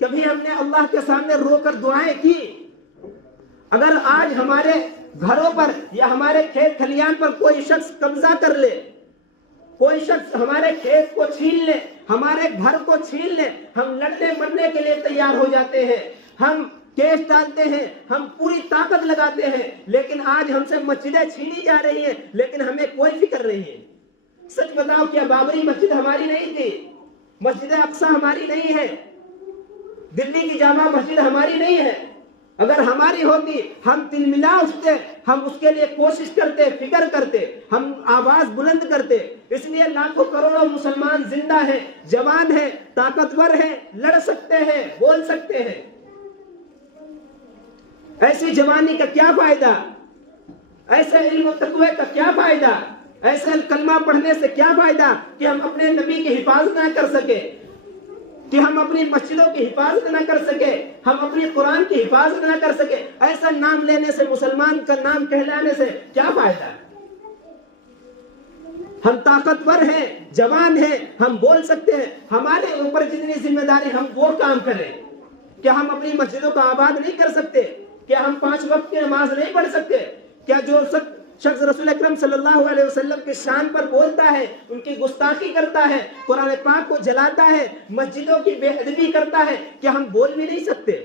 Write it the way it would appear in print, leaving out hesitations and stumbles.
کبھی ہم نے اللہ کے سامنے رو کر دعائیں کی؟ اگر آج ہمارے گھروں پر یا ہمارے کھیت کھلیان پر کوئی شخص قبضہ کر لے، کوئی شخص ہمارے کھیت کو چھین لے، ہمارے گھر کو چھین لے، ہم لڑنے مرنے کے لیے تیار ہو جاتے ہیں، ہم کیس ڈالتے ہیں، ہم پوری طاقت لگاتے ہیں، لیکن آج ہم سے مسجدیں چھینی جا رہی ہیں لیکن ہمیں کوئی فکر نہیں ہے۔ سچ بتاؤ، کیا بابری مسجد ہماری نہیں تھی؟ مسجد اقصی ہماری نہیں ہے؟ دلی کی جامع مسجد ہماری نہیں ہے؟ اگر ہماری ہوتی ہم تل ملا اٹھتے، ہم اس کے لیے کوشش کرتے، فکر کرتے، ہم آواز بلند کرتے۔ اس لیے لاکھوں کروڑوں مسلمان زندہ ہیں، جوان ہیں، طاقتور ہیں، لڑ سکتے ہیں، بول سکتے ہیں۔ ایسی جوانی کا کیا فائدہ؟ ایسے علم و تقوی کا کیا فائدہ؟ ایسے کلمہ پڑھنے سے کیا فائدہ کہ ہم اپنے نبی کی حفاظت نہ کر سکے، کہ ہم اپنی مسجدوں کی حفاظت نہ کر سکے، ہم اپنی قرآن کی حفاظت نہ کر سکے؟ ایسا نام لینے سے، مسلمان کا نام کہلانے سے کیا فائدہ؟ ہم طاقتور ہیں، جوان ہیں، ہم بول سکتے ہیں، ہمارے اوپر جتنی ذمہ داری ہم وہ کام کریں۔ کیا ہم اپنی مسجدوں کو آباد نہیں کر سکتے؟ کیا ہم 5 وقت کی نماز نہیں پڑھ سکتے؟ کیا جو شخص رسول اکرم صلی اللہ علیہ وسلم کے شان پر بولتا ہے، ان کی گستاخی کرتا ہے، قرآن پاک کو جلاتا ہے، مسجدوں کی بے ادبی کرتا ہے، کیا ہم بول بھی نہیں سکتے؟